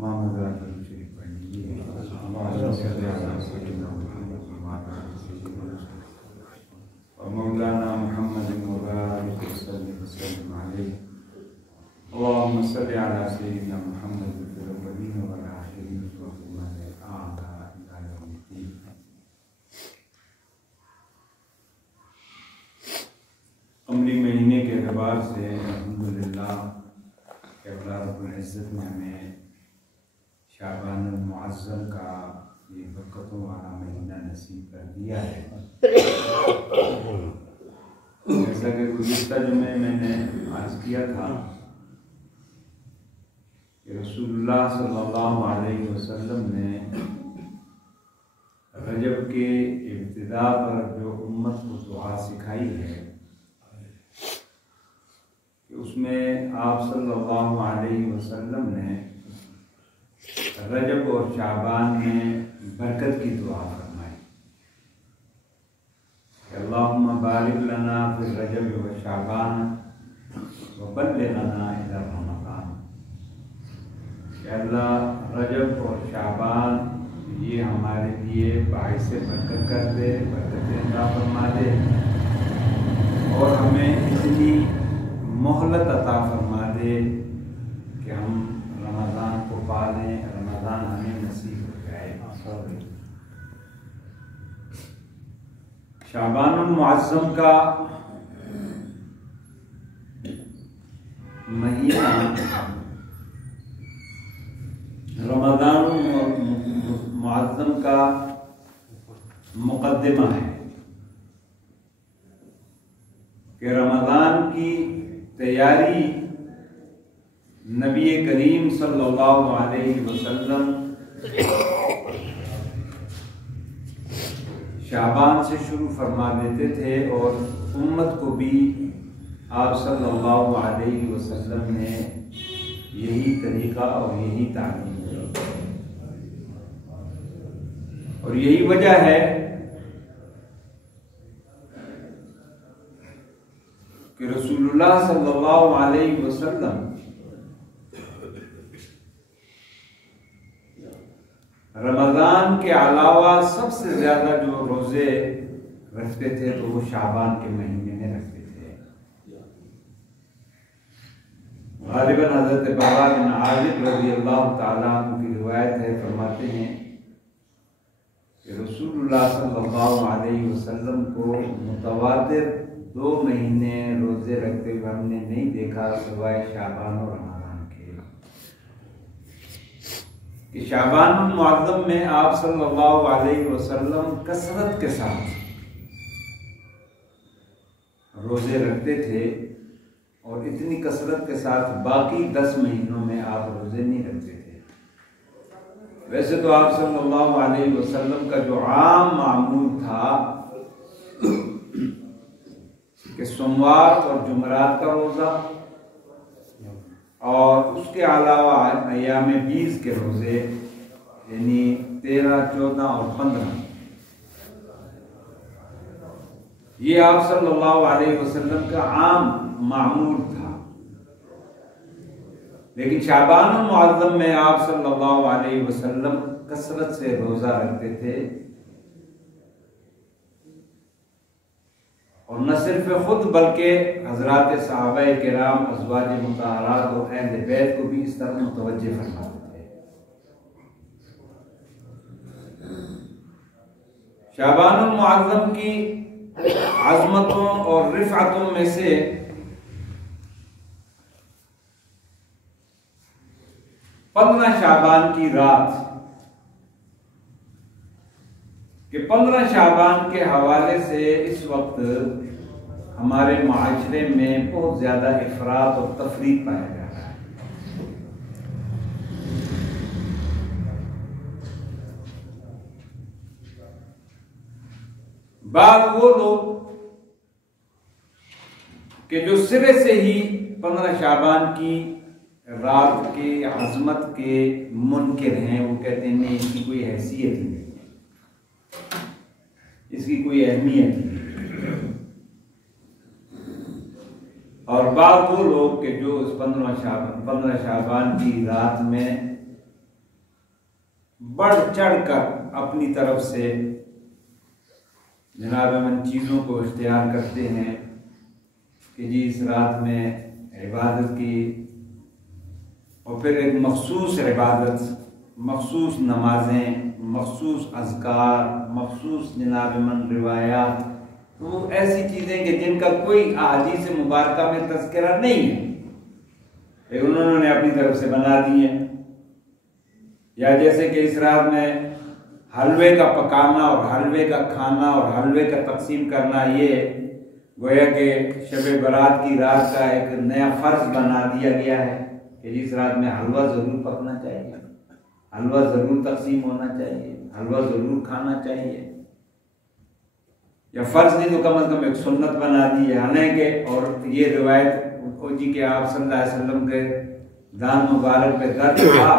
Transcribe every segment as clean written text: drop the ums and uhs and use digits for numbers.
تمام حضرات شریف پڑھ لیجیے اور مولانا محمد مبارک وسلم علیہ اللهم صل على سيدنا محمد في الأولين والآخرين وقنا الأعداء إلى يوم الدين. قمری مہینے کے اعتبار سے الحمدللہ کہ اللہ رب العزت نے ہمیں شعبان المعظم کا یہ برکتوں والا مہینہ نصیب کر دیا ہے. جیسا کہ گزشتہ جمعے میں نے عرض کیا تھا کہ رسول اللہ صلی اللہ علیہ وسلم نے رجب کے ابتدا پر جو امت کو دعا سکھائی ہے کہ اس میں آپ صلی اللہ علیہ وسلم نے رجب اور شعبان میں برکت کی دعا فرمائی کہ اللہم بارک لنا فی رجب و شعبان وبلغنا الی رمضان. کہ اللہ رجب اور شعبان یہ ہمارے لیے باعث برکت کر دے، برکت عطا فرما دے اور ہمیں اتنی مہلت عطا فرما دے کہ ہم رمضان کو پا لیں، رمضان ہمیں نصیب ہو جائے. شعبان المعظم کا مہینہ رمضان المعظم کا مقدمہ ہے کہ رمضان کی تیاری نبی کریم صلی اللہ علیہ وسلم شعبان سے شروع فرما دیتے تھے اور امت کو بھی آپ صلی اللہ علیہ وسلم نے یہی طریقہ اور یہی تعلیم دی اور یہی وجہ ہے کہ رسول اللہ صلی اللہ علیہ وسلم رمضان کے علاوہ سب سے زیادہ جو روزے رکھتے تھے تو وہ شعبان کے مہینے میں رکھتے تھے. غالباً حضرت بابا بن عازب رضی اللہ تعالیٰ عنہ کی روایت ہے، فرماتے ہیں کہ رسول اللہ صلی اللہ علیہ وسلم کو متواتر 2 مہینے روزے رکھتے ہوئے ہم نے نہیں دیکھا سوائے شعبان اور رمضان کے. کہ شعبان المعظم میں آپ صلی اللہ علیہ وسلم کثرت کے ساتھ روزے رکھتے تھے اور اتنی کثرت کے ساتھ باقی 10 مہینوں میں آپ روزے نہیں رکھتے تھے. ویسے تو آپ صلی اللہ علیہ وسلم کا جو عام معمول تھا کہ سوموار اور جمعرات کا روزہ اور اس کے علاوہ ایام 20 کے روزے یعنی 13، 14 اور 15 یہ آپ صلی اللہ علیہ وسلم کا عام معمول تھا. لیکن شعبان المعظم میں آپ صلی اللہ علیہ وسلم کثرت سے روزہ رکھتے تھے اور نہ صرف خود بلکہ حضرات صحابہ کرام، ازواج مطہرات اور اہل بیت کو بھی اس طرح متوجہ فرماتے تھے. شعبان المعظم کی عظمتوں اور رفعتوں میں سے شعبان کی رات کہ 15 شعبان کے حوالے سے اس وقت ہمارے معاشرے میں بہت زیادہ افراط اور تفریط پایا جا رہا ہے. بعض وہ لوگ کہ جو سرے سے ہی 15 شعبان کی رات کے عظمت کے منکر ہیں، وہ کہتے ہیں نہیں، اس کی کوئی حیثیت نہیں، اس کی کوئی اہمیت نہیں. اور بعض وہ لوگ کہ جو اس 15 شعبان کی رات میں بڑھ چڑھ کر اپنی طرف سے جناب من چیزوں کو اختیار کرتے ہیں کہ جی اس رات میں عبادت کی، اور پھر ایک مخصوص عبادت، مخصوص نمازیں، مخصوص اذکار، مخصوص جناب من روایات، وہ ایسی چیزیں کہ جن کا کوئی احادیث مبارکہ میں تذکرہ نہیں ہے لیکن انہوں نے اپنی طرف سے بنا دی ہے۔ یا جیسے کہ اس رات میں حلوے کا پکانا اور حلوے کا کھانا اور حلوے کا تقسیم کرنا، یہ گویا کہ شب برات کی رات کا ایک نیا فرض بنا دیا گیا ہے کہ جس رات میں حلوہ ضرور پکنا چاہیے، حلوہ ضرور تقسیم ہونا چاہیے، حلوہ ضرور کھانا چاہیے، یا فرض نہیں تو کم از کم ایک سنت بنا دی ہے۔ حالانکہ اور یہ روایت جی کہ آپ صلی اللہ علیہ وسلم کے دان مبارک پہ درد تھا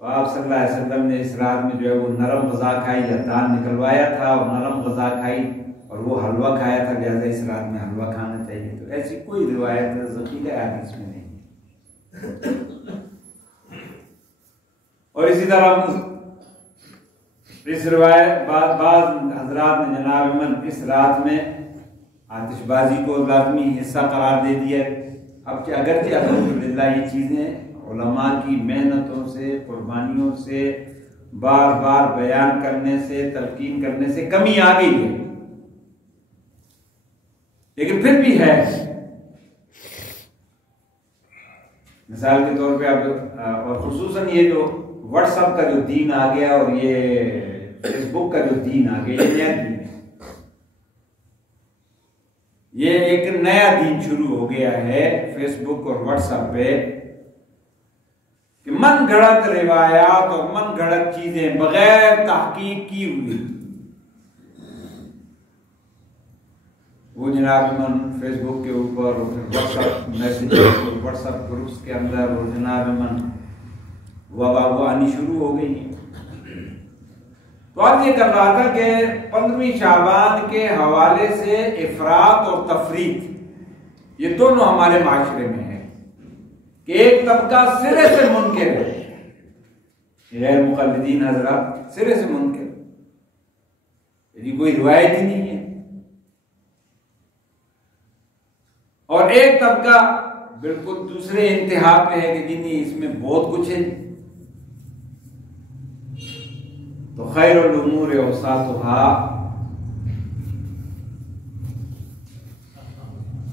تو آپ صلی اللہ علیہ وسلم نے اس رات میں جو ہے وہ نرم غذا کھائی، یا دان نکلوایا تھا اور نرم غذا کھائی اور وہ حلوہ کھایا تھا، لہٰذا اس رات میں حلوہ کھانا چاہیے۔ تو ایسی کوئی روایت ذخیرہ حدیث میں نہیں ہے۔ اور اسی طرح اس روایت بعض حضرات نے جناب من اس رات میں آتش بازی کو لازمی حصہ قرار دے دیا ہے۔ اب کہ اگرچہ الحمدللہ یہ چیزیں علماء کی محنتوں سے، قربانیوں سے، بار بار بیان کرنے سے، تلقین کرنے سے کمی آ گئی ہے، لیکن پھر بھی ہے۔ مثال کے طور پہ اب اور خصوصاً یہ جو واٹس ایپ کا جو دین آ گیا اور یہ فیس بک کا جو دین آ گیا، یہ نیا دین ہے، یہ ایک نیا دین شروع ہو گیا ہے فیس بک اور واٹس ایپ پہ کہ من گھڑت روایات اور من گھڑت چیزیں بغیر تحقیق کی ہوئی وہ جناب من فیس بک کے اوپر اور واٹس ایپ میسیج اور واٹس ایپ گروپس کے اندر اور جناب من وہ آنی شروع ہو گئی ہیں۔ تو آج یہ کر رہا تھا کہ 15ویں شعبان کے حوالے سے افراط اور تفریط یہ دونوں ہمارے معاشرے میں ہیں کہ ایک طبقہ سرے سے منکر ہے، غیر مقلدین حضرات سرے سے منکر، یعنی کوئی روایت ہی نہیں ہے، اور ایک طبقہ بالکل دوسرے انتہا پہ ہے کہ جی نہیں اس میں بہت کچھ ہے۔ تو خیر الامور اوساطها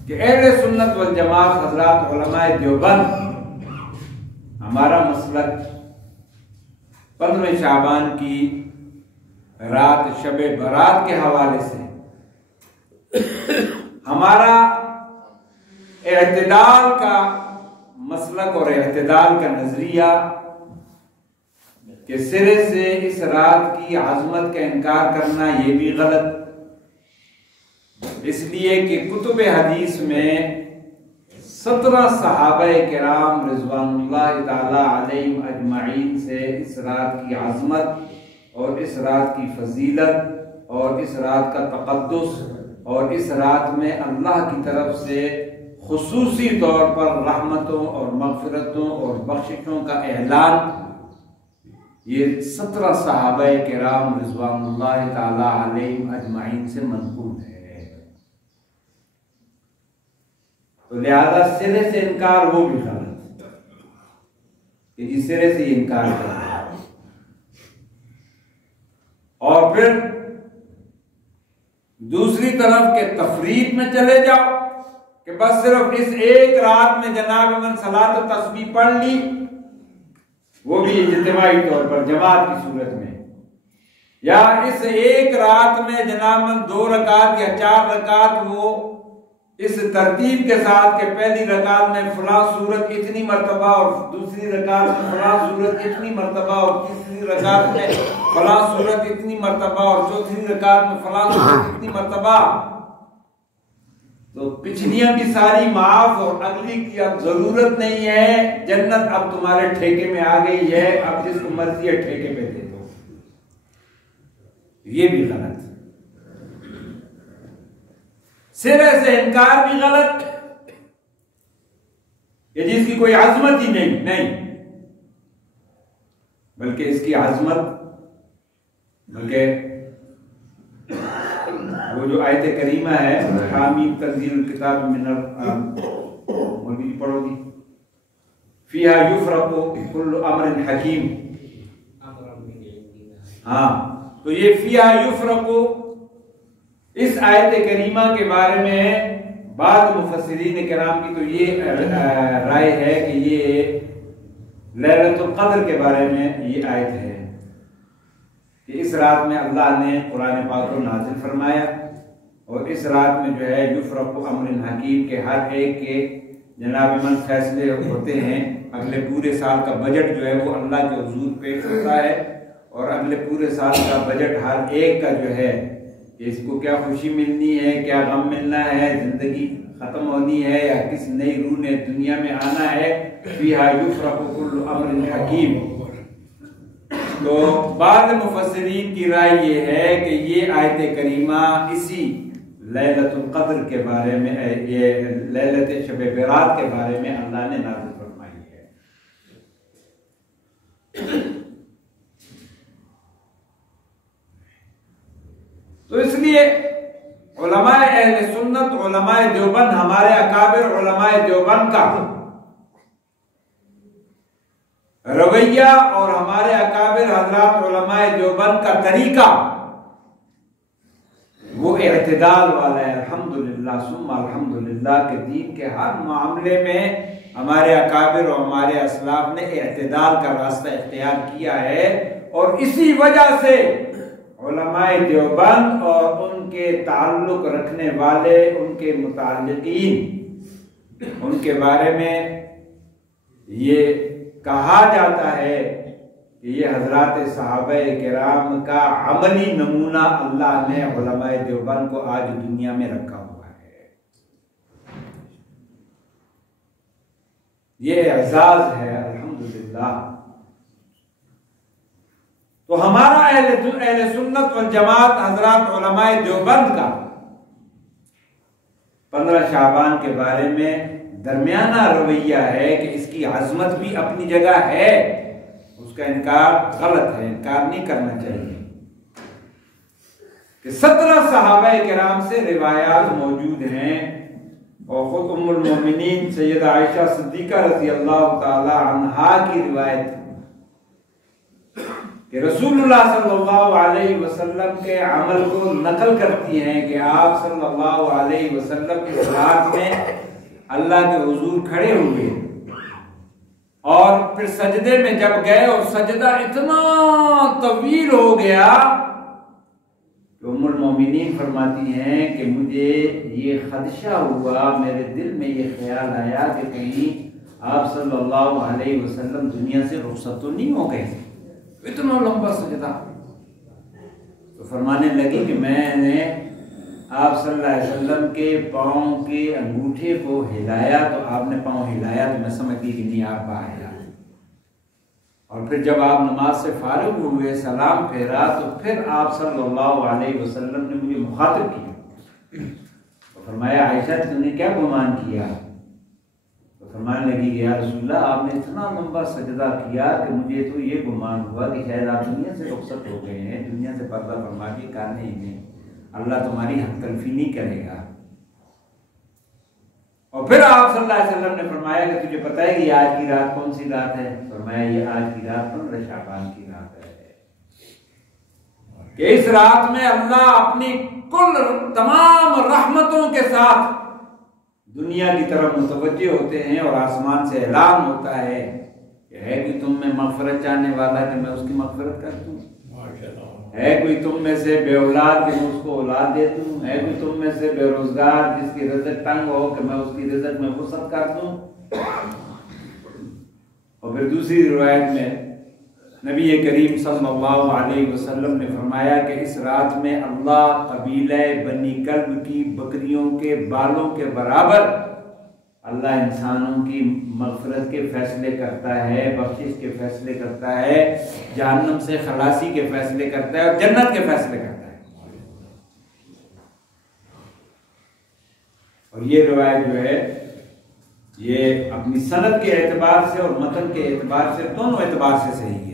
کہ اہل سنت والجماعت حضرات علماء دیوبند ہمارا مسلک 15ویں شعبان کی رات شب برات کے حوالے سے ہمارا اعتدال کا مسلک اور اعتدال کا نظریہ کہ سرے سے اس رات کی عظمت کا انکار کرنا یہ بھی غلط، اس لیے کہ کتب حدیث میں 17 صحابہ کرام رضوان اللہ تعالی علیہم اجمعین سے اس رات کی عظمت اور اس رات کی فضیلت اور اس رات کا تقدس اور اس رات میں اللہ کی طرف سے خصوصی طور پر رحمتوں اور مغفرتوں اور بخششوں کا اعلان، یہ 17 صحابہ کرام رضوان اللہ تعالی علیہم اجمعین سے منقول ہے۔ تو لہذا سرے سے انکار وہ بھی غلط کہ جس سرے سے یہ انکار کر رہا ہے، اور پھر دوسری طرف کے تفریط میں چلے جاؤ کہ بس صرف اس ایک رات میں جناب من صلاۃ و تسبیح پڑھ لی، وہ بھی اجتماعی طور پر جماعت کی صورت میں، یا اس ایک رات میں جناب من 2 رکعت یا 4 رکعت وہ اس ترتیب کے ساتھ کہ پہلی رکعت میں فلاں سورت اتنی مرتبہ اور دوسری رکعت میں فلاں سورت اتنی مرتبہ اور تیسری رکعت میں فلاں سورت اتنی مرتبہ اور چوتھی رکعت میں فلاں سورت اتنی مرتبہ، تو پچھلیاں بھی ساری معاف اور اگلی کی اب ضرورت نہیں ہے، جنت اب تمہارے ٹھیکے میں آ گئی ہے، اب جس کو مرضی ہے ٹھیکے پہ دے دو، یہ بھی غلط، سرے سے انکار بھی غلط کہ جس کی کوئی عظمت ہی نہیں۔ بلکہ اس کی عظمت، بلکہ وہ جو آیت کریمہ ہے حامیم تنزیل الکتاب من مولوی جی پڑھو گی، فیہا یفرق کل امر حکیم. ہاں تو یہ فیہا یفرق، اس آیت کریمہ کے بارے میں بعض مفسرین کرام کی تو یہ رائے ہے کہ یہ لیلۃ القدر کے بارے میں یہ آیت ہے کہ اس رات میں اللہ نے قرآن پاک کو نازل فرمایا، اور اس رات میں جو ہے یفرق امر حکیم کے ہر ایک کے جناب من فیصلے ہوتے ہیں. اگلے پورے سال کا بجٹ جو ہے وہ اللہ کے حضور پیش ہوتا ہے، اور اگلے پورے سال کا بجٹ ہر ایک کا جو ہے کہ اس کو کیا خوشی ملنی ہے، کیا غم ملنا ہے، زندگی ختم ہونی ہے یا کس نئی روح نے دنیا میں آنا ہے. فیہا یفرق کل امر حکیم. تو بعض مفسرین کی رائے یہ ہے کہ یہ آیت کریمہ اسی لیلۃ القدر کے بارے میں، یہ لیلۃ شب برات کے بارے میں اللہ نے نازل فرمائی ہے. تو اس لیے علماء اہل سنت، علماء دیوبند، ہمارے اکابر علماء دیوبند کا رویہ اور ہمارے اکابر حضرات علماء دیوبند کا طریقہ وہ اعتدال والا ہے. الحمدللہ ثم الحمدللہ کہ دین کے ہر معاملے میں ہمارے اکابر اور ہمارے اسلاف نے اعتدال کا راستہ اختیار کیا ہے، اور اسی وجہ سے علماء دیوبند اور ان کے تعلق رکھنے والے، ان کے متعلقین، ان کے بارے میں یہ کہا جاتا ہے کہ یہ حضرات صحابہ کرام کا عملی نمونہ اللہ نے علماء دیوبند کو آج دنیا میں رکھا ہوا ہے. یہ اعزاز ہے الحمدللہ. تو ہمارا اہل سنت والجماعت حضرات علماء دیوبند کا 15 شعبان کے بارے میں درمیانہ رویہ ہے کہ اس کی عظمت بھی اپنی جگہ ہے، اس کا انکار غلط ہے، انکار نہیں کرنا چاہیے. کہ 17 صحابہ کرام سے روایات موجود ہیں، اور خود ام المومنین سیدہ عائشہ صدیقہ رضی اللہ تعالی عنہا کی روایت کہ رسول اللہ صلی اللہ علیہ وسلم کے عمل کو نقل کرتی ہیں کہ آپ صلی اللہ علیہ وسلم اس رات میں اللہ کے حضور کھڑے ہوئے، اور پھر سجدے میں جب گئے اور سجدہ اتنا طویل ہو گیا کہ ام المومنین فرماتی ہیں کہ مجھے یہ خدشہ ہوا، میرے دل میں یہ خیال آیا کہ کہیں آپ صلی اللہ علیہ وسلم دنیا سے رخصت تو نہیں ہو گئے، اتنا لمبا سجدہ. تو فرمانے لگی کہ میں نے آپ صلی اللہ علیہ وسلم کے پاؤں کے انگوٹھے کو ہلایا، تو آپ نے پاؤں ہلایا تو میں سمجھ گئی کہ نہیں آپ باہر آئے. اور پھر جب آپ نماز سے فارغ ہوئے، سلام پھیرا، تو پھر آپ صلی اللہ علیہ وسلم نے مجھے مخاطب کیا، تو فرمایا عائشہ تم نے کیا گمان کیا؟ تو فرمانے لگی کہ یا رسول اللہ آپ نے اتنا لمبا سجدہ کیا کہ مجھے تو یہ گمان ہوا کہ شاید آپ دنیا سے رخصت ہو گئے ہیں، دنیا سے پردہ فرما کے کہنے ہی نہیں، اللہ تمہاری حق تلفی نہیں کرے گا. اور پھر آپ صلی اللہ علیہ وسلم نے فرمایا کہ تجھے پتہ ہے کہ آج کی رات کون سی رات ہے؟ فرمایا یہ آج کی رات 15 شعبان کی رات ہے، کہ اس رات میں اللہ اپنی کل تمام رحمتوں کے ساتھ دنیا کی طرف متوجہ ہوتے ہیں، اور آسمان سے اعلان ہوتا ہے کہ ہے کوئی تم میں مغفرت چاہنے والا کہ میں اس کی مغفرت کر دوں، ہے کوئی تم میں سے بے اولاد کہ میں اس کو اولاد دے دوں، ہے کوئی تم میں سے بے روزگار جس کی رزق تنگ ہو کہ میں اس کی رزق میں وسعت کر دوں. اور پھر دوسری روایت میں نبی کریم صلی اللہ علیہ وسلم نے فرمایا کہ اس رات میں اللہ قبیلہ بنی کلب کی بکریوں کے بالوں کے برابر اللہ انسانوں کی مغفرت کے فیصلے کرتا ہے، بخشش کے فیصلے کرتا ہے، جہنم سے خلاصی کے فیصلے کرتا ہے، اور جنت کے فیصلے کرتا ہے. اور یہ روایت جو ہے یہ اپنی سند کے اعتبار سے اور متن کے اعتبار سے دونوں اعتبار سے صحیح ہے.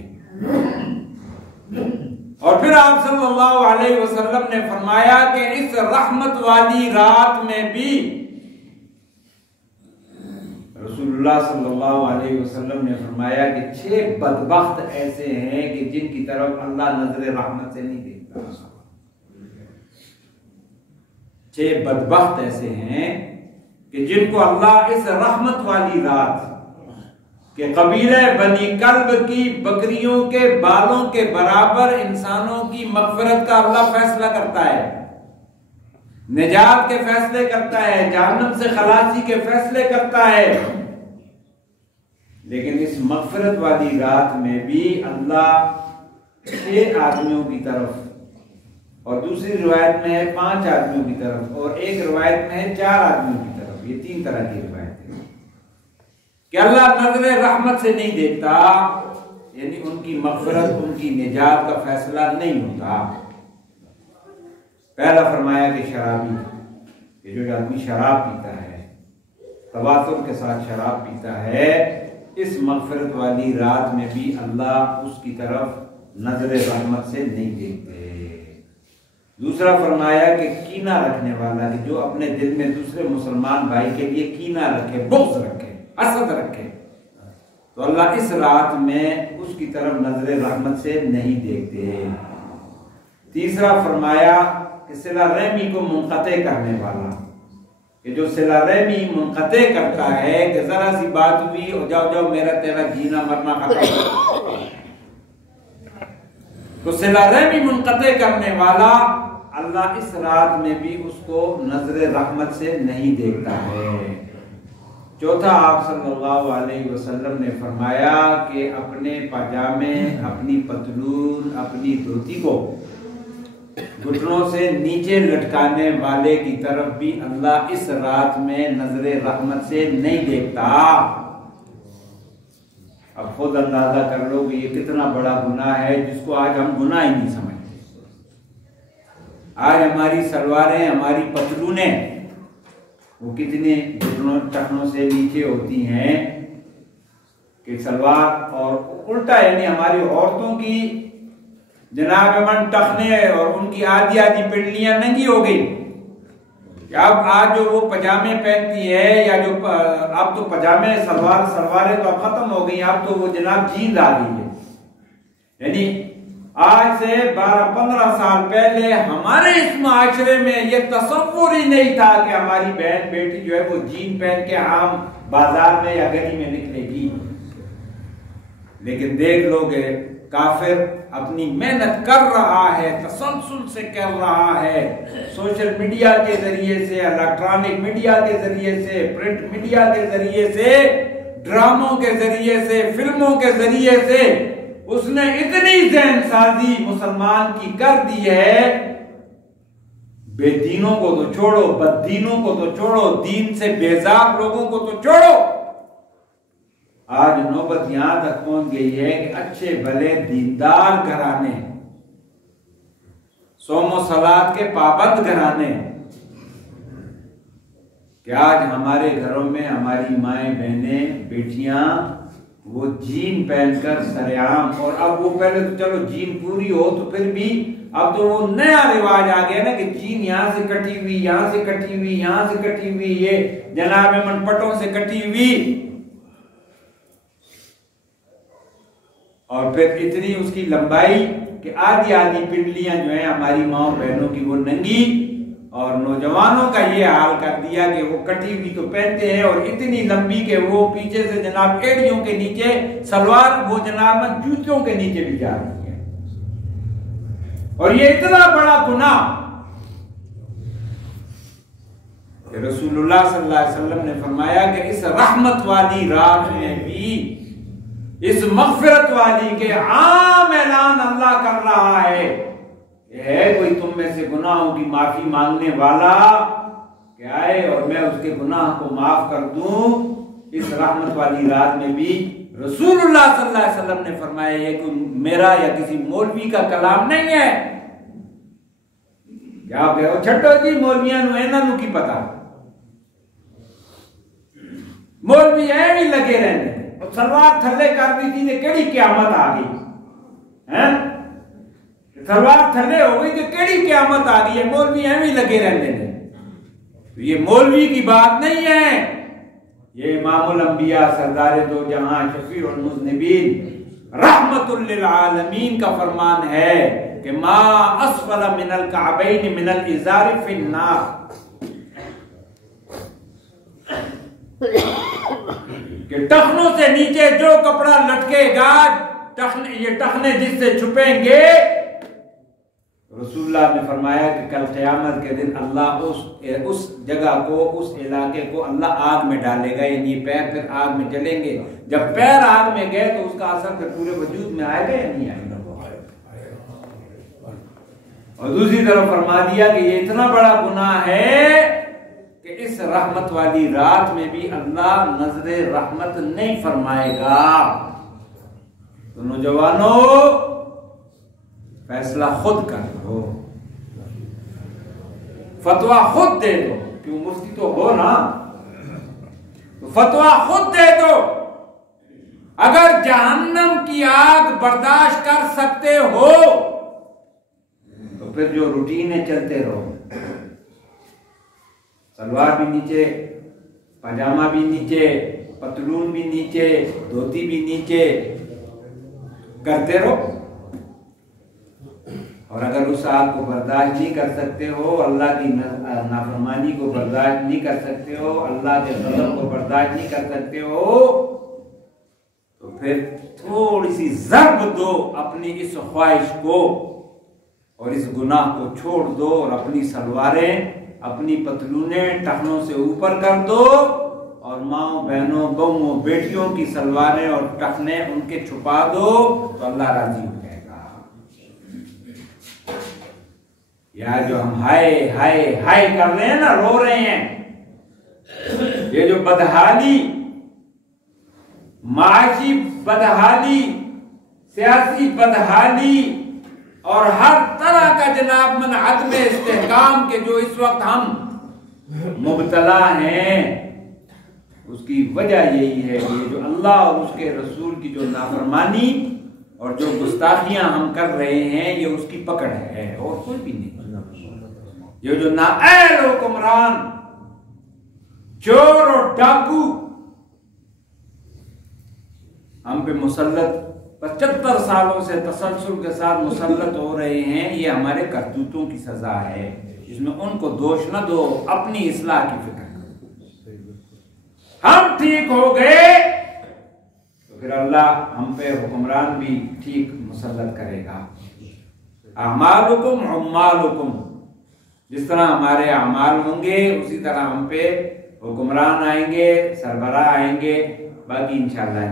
اور پھر آپ صلی اللہ علیہ وسلم نے فرمایا کہ اس رحمت والی رات میں بھی رسول اللہ صلی اللہ علیہ وسلم نے فرمایا کہ 6 بدبخت ایسے ہیں کہ جن کی طرف اللہ نظر رحمت سے نہیں دیکھتا. 6 بدبخت ایسے ہیں کہ جن کو اللہ اس رحمت والی رات کہ قبیلہ بنی کلب کی بکریوں کے بالوں کے برابر انسانوں کی مغفرت کا اللہ فیصلہ کرتا ہے، نجات کے فیصلے کرتا ہے، جہنم سے خلاصی کے فیصلے کرتا ہے. لیکن اس مغفرت والی رات میں بھی اللہ 6 آدمیوں کی طرف، اور دوسری روایت میں ہے 5 آدمیوں کی طرف، اور ایک روایت میں ہے 4 آدمیوں کی طرف. یہ 3 طرح کی روایت ہے کہ اللہ نظر رحمت سے نہیں دیکھتا، یعنی ان کی مغفرت، ان کی نجات کا فیصلہ نہیں ہوتا. پہلا فرمایا کہ شرابی، کہ جو آدمی شراب پیتا ہے، تواتر کے ساتھ شراب پیتا ہے، اس مغفرت والی رات میں بھی اللہ اس کی طرف نظر رحمت سے نہیں دیکھتے. دوسرا فرمایا کہ کینہ رکھنے والا، کہ جو اپنے دل میں دوسرے مسلمان بھائی کے لیے کینہ رکھے، بغض رکھے، حسد رکھے، تو اللہ اس رات میں اس کی طرف نظر رحمت سے نہیں دیکھتے. تیسرا فرمایا کہ صلہ رحمی کو منقطع کرنے والا، کہ جو صلہ رحمی منقطع کرتا ہے کہ ذرا سی بات ہوئی اور جاؤ میرا تیرا جینا مرنا ختم، تو صلہ رحمی منقطع کرنے والا اللہ اس رات میں بھی اس کو نظر رحمت سے نہیں دیکھتا ہے. چوتھا آپ صلی اللہ علیہ وسلم نے فرمایا کہ اپنے پاجامے، اپنی پتلون، اپنی دھوتی کو گھٹنوں سے نیچے لٹکانے والے کی طرف بھی اللہ اس رات میں نظر رحمت سے نہیں دیکھتا. اب خود اندازہ کر لو کہ یہ کتنا بڑا گناہ ہے جس کو آج ہم گناہ ہی نہیں سمجھتے. آج ہماری سلواریں، ہماری پتلونیں وہ کتنے گھٹنوں ٹخنوں سے نیچے ہوتی ہیں کہ سلوار، اور الٹا یعنی ہماری عورتوں کی جناب من ٹخنے اور ان کی آدھی پنڈلیاں ننگی ہو گئی. اب آج جو وہ پجامے پہنتی ہے، یا جو اب تو پجامے سلواریں تو اب ختم ہو گئی، اب تو وہ جناب جینز آ گئی ہے. یعنی آج سے 12-15 سال پہلے ہمارے اس معاشرے میں یہ تصور ہی نہیں تھا کہ ہماری بہن بیٹی جو ہے وہ جین پہن کے عام بازار میں یا گلی میں نکلے گی. لیکن دیکھ لو کہ کافر اپنی محنت کر رہا ہے، تسلسل سے کر رہا ہے، سوشل میڈیا کے ذریعے سے، الیکٹرانک میڈیا کے ذریعے سے، پرنٹ میڈیا کے ذریعے سے، ڈراموں کے ذریعے سے، فلموں کے ذریعے سے اس نے اتنی ذہن سازی مسلمان کی کر دی ہے. بے دینوں کو تو چھوڑو، بد دینوں کو تو چھوڑو، دین سے بیزار لوگوں کو تو چھوڑو، آج نوبت یہاں تک پہنچ گئی ہے کہ اچھے بھلے دیندار گھرانے، صوم و صلات کے پابند گھرانے، کہ آج ہمارے گھروں میں ہماری مائیں، بہنیں، بیٹیاں وہ جین پہن کر سرعام، اور اب وہ پہلے تو چلو جین پوری ہو تو پھر بھی اب تو وہ نیا رواج آ گیا نا کہ جین یہاں سے کٹی ہوئی، یہاں سے کٹی ہوئی، یہاں سے کٹی ہوئی، یہ جناب من پٹوں سے کٹی ہوئی، اور پھر اتنی اس کی لمبائی کہ آدھی پنڈلیاں جو ہیں ہماری ماں بہنوں کی وہ ننگی، اور نوجوانوں کا یہ حال کر دیا کہ وہ کٹی ہوئی تو پہنتے ہیں اور اتنی لمبی کہ وہ پیچھے سے جناب ایڑیوں کے نیچے سلوار وہ جناب جوتوں کے نیچے بھی جا رہی ہے. اور یہ اتنا بڑا گناہ کہ رسول اللہ صلی اللہ علیہ وسلم نے فرمایا کہ اس رحمت والی رات میں بھی، اس مغفرت والی کے عام اعلان اللہ کر رہا ہے کہ ہے کوئی تم میں سے گناہوں کی معافی مانگنے والا کہ آئے اور میں اس کے گناہ کو معاف کر دوں. اس رحمت والی رات میں بھی رسول اللہ صلی اللہ علیہ وسلم نے فرمایا یہ کوئی میرا یا کسی مولوی کا کلام نہیں ہے کہ آپ کہو چھٹو جی مولویاں نو اینا نو کی پتا، مولوی ایویں لگے رہنے اور سلوار تھلے کر دی تھی کیڑی قیامت آ گئی. تلوار تھلے ہو گئی کہ کیڑی قیامت آ گئی ہے، مولوی ایویں لگے رہتے ہیں. تو یہ مولوی کی بات نہیں ہے، یہ امام الانبیاء سردار دو جہاں شفیع المذنبین رحمت للعالمین کا فرمان ہے کہ ما اسفل من الکعبین من الازار فی النار. کہ ٹخنوں سے نیچے جو کپڑا لٹکے گا، یہ ٹخنے جس سے چھپیں گے، رسول اللہ نے فرمایا کہ کل قیامت کے دن اللہ اس جگہ کو، اس علاقے کو اللہ آگ میں ڈالے گا، یعنی پیر پھر آگ میں جلیں گے. جب پیر آگ میں گئے تو اس کا اثر پھر پورے وجود میں آئے گا یا نہیں آئے گا؟ اور دوسری طرف فرما دیا کہ یہ اتنا بڑا گناہ ہے کہ اس رحمت والی رات میں بھی اللہ نظر رحمت نہیں فرمائے گا. تو نوجوانوں فیصلہ خود کر لو، فتویٰ خود دے دو، کیوں مفتی تو ہو نا، تو فتویٰ خود دے دو. اگر جہنم کی آگ برداشت کر سکتے ہو تو پھر جو روٹینیں چلتے رہو، سلوار بھی نیچے، پاجامہ بھی نیچے، پتلون بھی نیچے، دھوتی بھی نیچے کرتے رہو. اور اگر اس آگ کو برداشت نہیں کر سکتے ہو، اللہ کی نافرمانی کو برداشت نہیں کر سکتے ہو، اللہ کے غضب کو برداشت نہیں کر سکتے ہو، تو پھر تھوڑی سی ضرب دو اپنی اس خواہش کو اور اس گناہ کو چھوڑ دو، اور اپنی سلواریں، اپنی پتلونیں ٹخنوں سے اوپر کر دو، اور ماؤں، بہنوں، بہووں، بیٹیوں کی سلواریں اور ٹخنے ان کے چھپا دو، تو اللہ راضی ہو جائے گا. یا جو ہم ہائے ہائے ہائے کر رہے ہیں نا، رو رہے ہیں، یہ جو بدحالی، معاشی بدحالی، سیاسی بدحالی اور ہر طرح کا جناب من عدم استحکام کے جو اس وقت ہم مبتلا ہیں، اس کی وجہ یہی ہے کہ جو اللہ اور اس کے رسول کی جو نافرمانی اور جو گستاخیاں ہم کر رہے ہیں، یہ اس کی پکڑ ہے اور کوئی بھی نہیں. یہ جو نااہل حکمران، چور اور ڈاکو ہم پہ مسلط 75 سالوں سے تسلسل کے ساتھ مسلط ہو رہے ہیں، یہ ہمارے کرتوتوں کی سزا ہے. اس میں ان کو دوش نہ دو، اپنی اصلاح کی فکر کرو. ہم ٹھیک ہو گئے تو پھر اللہ ہم پہ حکمران بھی ٹھیک مسلط کرے گا. اعمالکم عمالکم، جس طرح ہمارے اعمال ہوں گے اسی طرح ہم پہ حکمران آئیں گے، سربراہ آئیں گے. باقی انشاءاللہ